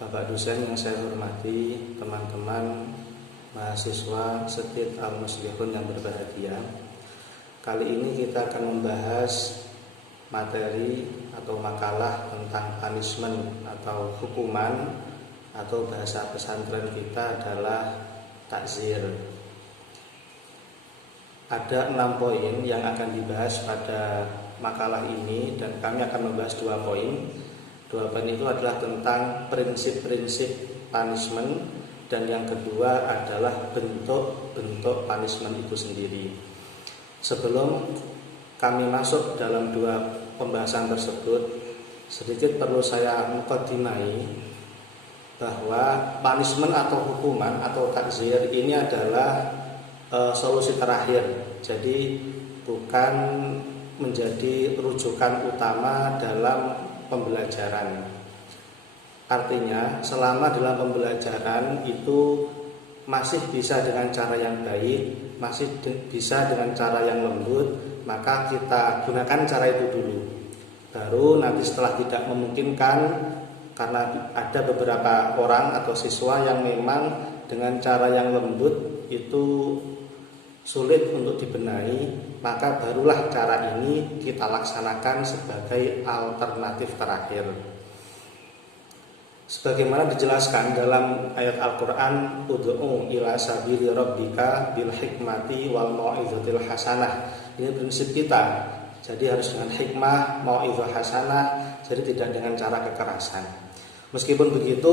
Bapak dosen yang saya hormati, teman-teman mahasiswa Setit Al-Muslihun yang berbahagia. Kali ini kita akan membahas materi atau makalah tentang punishment atau hukuman, atau bahasa pesantren kita adalah takzir. Ada 6 poin yang akan dibahas pada makalah ini, dan kami akan membahas 2 poin. 2 poin itu adalah tentang prinsip-prinsip punishment, dan yang kedua adalah bentuk-bentuk punishment itu sendiri. Sebelum kami masuk dalam 2 pembahasan tersebut, sedikit perlu saya mukadimai bahwa punishment atau hukuman atau takzir ini adalah solusi terakhir. Jadi bukan menjadi rujukan utama dalam pembelajaran. Artinya selama dalam pembelajaran itu masih bisa dengan cara yang baik, masih bisa dengan cara yang lembut, maka kita gunakan cara itu dulu. Baru nanti setelah tidak memungkinkan, karena ada beberapa orang atau siswa yang memang dengan cara yang lembut itu sulit untuk dibenahi, maka barulah cara ini kita laksanakan sebagai alternatif terakhir. Sebagaimana dijelaskan dalam ayat Al-Quran, ud'u ila sabili rabbika bil hikmati wal mau'izatil hasanah. Ini prinsip kita. Jadi harus dengan hikmah, mau'izah hasanah, jadi tidak dengan cara kekerasan. Meskipun begitu,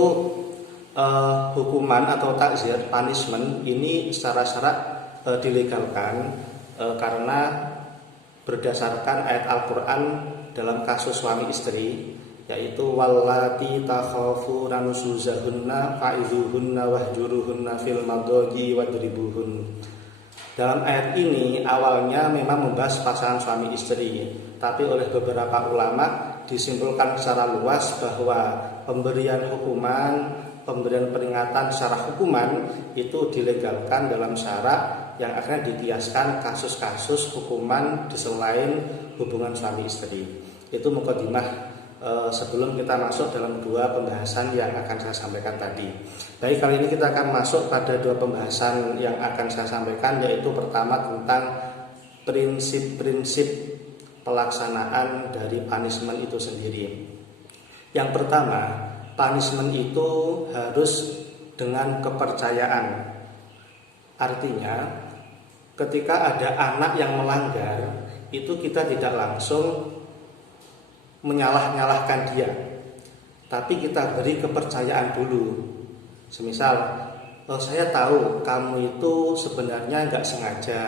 hukuman atau takzir, punishment ini secara syarat dilegalkan karena berdasarkan ayat Al-Quran dalam kasus suami istri, yaitu wallati takhafuna nusuzahunna fa'izuhunna wahjuruhunna fil madagi wadribuhun. Dalam ayat ini awalnya memang membahas pasangan suami istri, tapi oleh beberapa ulama disimpulkan secara luas bahwa pemberian hukuman, pemberian peringatan secara hukuman itu dilegalkan dalam syarat yang akhirnya dikiaskan kasus-kasus hukuman di selain hubungan suami istri. Itu mukadimah sebelum kita masuk dalam 2 pembahasan yang akan saya sampaikan tadi. Baik, kali ini kita akan masuk pada 2 pembahasan yang akan saya sampaikan, yaitu pertama tentang prinsip-prinsip pelaksanaan dari punishment itu sendiri. Yang pertama, punishment itu harus dengan kepercayaan. Artinya ketika ada anak yang melanggar, itu kita tidak langsung menyalah-nyalahkan dia, tapi kita beri kepercayaan dulu. Semisal, saya tahu kamu itu sebenarnya nggak sengaja,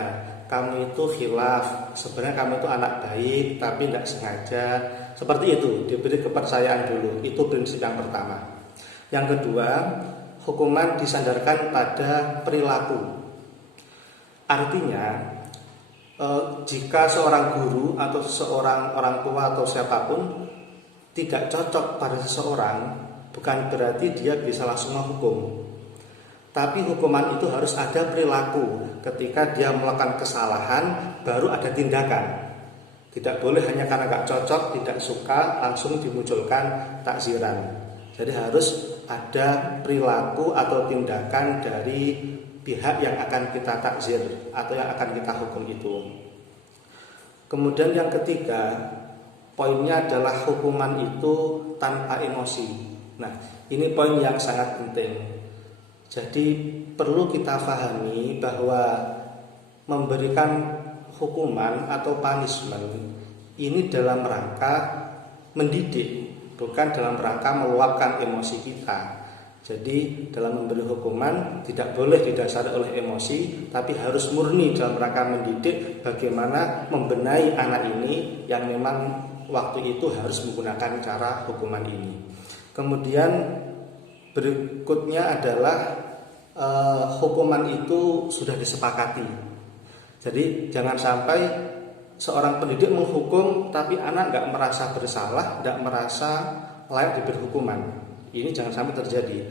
kamu itu khilaf, sebenarnya kamu itu anak baik tapi nggak sengaja. Seperti itu, diberi kepercayaan dulu. Itu prinsip yang pertama. Yang kedua, hukuman disandarkan pada perilaku. Artinya jika seorang guru atau seorang orang tua atau siapapun tidak cocok pada seseorang, bukan berarti dia bisa langsung menghukum. Tapi hukuman itu harus ada perilaku. Ketika dia melakukan kesalahan, baru ada tindakan. Tidak boleh hanya karena gak cocok, tidak suka, langsung dimunculkan takziran. Jadi harus ada perilaku atau tindakan dari pihak yang akan kita takzir atau yang akan kita hukum itu. Kemudian yang ketiga, poinnya adalah hukuman itu tanpa emosi. Nah, ini poin yang sangat penting. Jadi perlu kita pahami bahwa memberikan hukuman atau punishment ini dalam rangka mendidik, bukan dalam rangka meluapkan emosi kita. Jadi dalam memberi hukuman tidak boleh didasari oleh emosi, tapi harus murni dalam rangka mendidik bagaimana membenahi anak ini yang memang waktu itu harus menggunakan cara hukuman ini. Kemudian berikutnya adalah hukuman itu sudah disepakati. Jadi jangan sampai seorang pendidik menghukum tapi anak nggak merasa bersalah, nggak merasa layak diberi hukuman. Ini jangan sampai terjadi.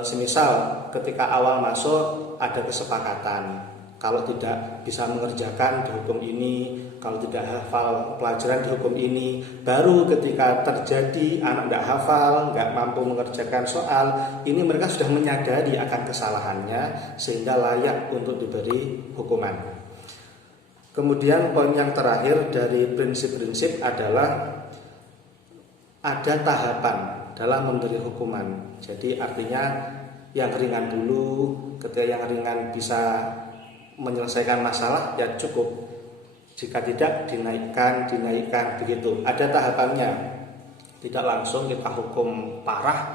Semisal ketika awal masuk ada kesepakatan, kalau tidak bisa mengerjakan dihukum ini, kalau tidak hafal pelajaran di hukum ini, baru ketika terjadi anak tidak hafal, nggak mampu mengerjakan soal, ini mereka sudah menyadari akan kesalahannya sehingga layak untuk diberi hukuman. Kemudian poin yang terakhir dari prinsip-prinsip adalah ada tahapan dalam memberi hukuman. Jadi artinya yang ringan dulu, ketika yang ringan bisa menyelesaikan masalah ya cukup. Jika tidak dinaikkan begitu. Ada tahapannya. Tidak langsung kita hukum parah,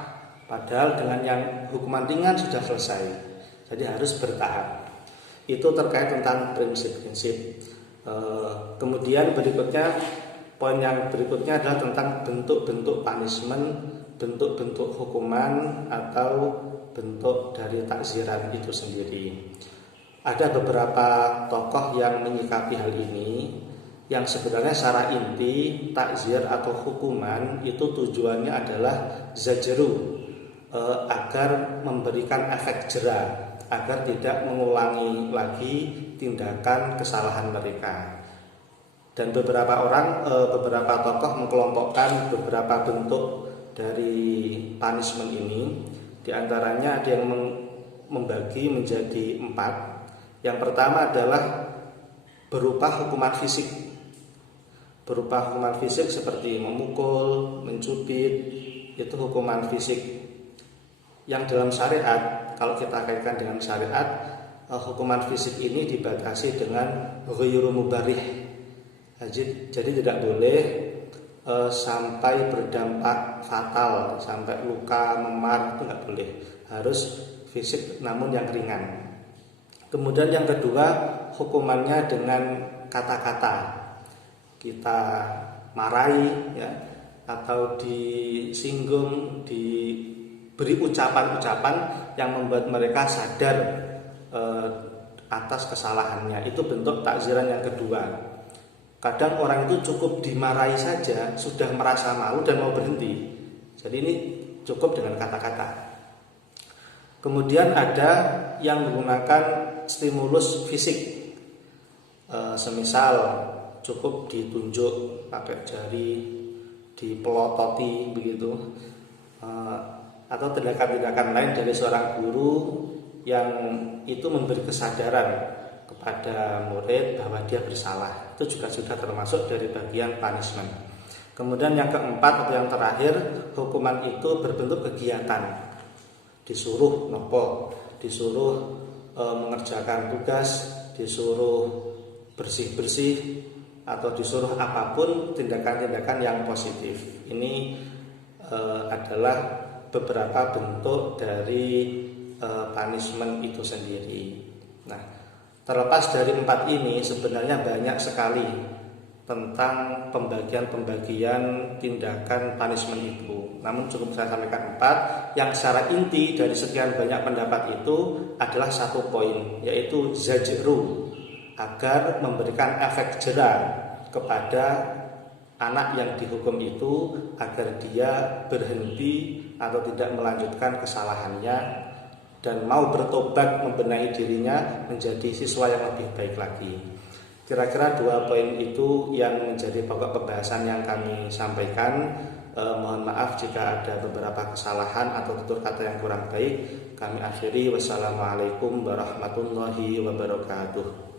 padahal dengan yang hukuman ringan sudah selesai. Jadi harus bertahap. Itu terkait tentang prinsip-prinsip. Kemudian berikutnya, poin yang berikutnya adalah tentang bentuk-bentuk punishment, bentuk-bentuk hukuman atau bentuk dari takziran itu sendiri. Ada beberapa tokoh yang menyikapi hal ini, yang sebenarnya secara inti takzir atau hukuman itu tujuannya adalah zajru, agar memberikan efek jera, agar tidak mengulangi lagi tindakan kesalahan mereka. Dan beberapa tokoh mengkelompokkan beberapa bentuk dari punishment ini. Di antaranya ada yang membagi menjadi 4. Yang pertama adalah berupa hukuman fisik. Berupa hukuman fisik seperti memukul, mencubit, itu hukuman fisik. Yang dalam syariat, kalau kita kaitkan dengan syariat, hukuman fisik ini dibatasi dengan ghairu mubarih. Jadi tidak boleh sampai berdampak fatal, sampai luka, memar, itu tidak boleh. Harus fisik namun yang ringan. Kemudian yang kedua, hukumannya dengan kata-kata. Kita marahi ya, atau disinggung, diberi ucapan-ucapan yang membuat mereka sadar atas kesalahannya. Itu bentuk takziran yang kedua. Kadang orang itu cukup dimarahi saja sudah merasa malu dan mau berhenti. Jadi ini cukup dengan kata-kata. Kemudian ada yang menggunakan stimulus fisik, semisal cukup ditunjuk pakai jari, dipelototi begitu, atau tindakan-tindakan lain dari seorang guru yang itu memberi kesadaran kepada murid bahwa dia bersalah. Itu juga sudah termasuk dari bagian punishment. Kemudian yang keempat atau yang terakhir, hukuman itu berbentuk kegiatan. Disuruh nopo, disuruh mengerjakan tugas, disuruh bersih-bersih, atau disuruh apapun tindakan-tindakan yang positif. Ini adalah beberapa bentuk dari punishment itu sendiri. Nah, terlepas dari 4 ini sebenarnya banyak sekali tentang pembagian-pembagian tindakan punishment itu. Namun cukup saya sampaikan 4 yang secara inti dari sekian banyak pendapat itu adalah 1 poin, yaitu zajru, agar memberikan efek jera kepada anak yang dihukum itu agar dia berhenti atau tidak melanjutkan kesalahannya dan mau bertobat membenahi dirinya menjadi siswa yang lebih baik lagi. Kira-kira 2 poin itu yang menjadi pokok pembahasan yang kami sampaikan. Mohon maaf jika ada beberapa kesalahan atau tutur kata yang kurang baik. Kami akhiri. Wassalamualaikum warahmatullahi wabarakatuh.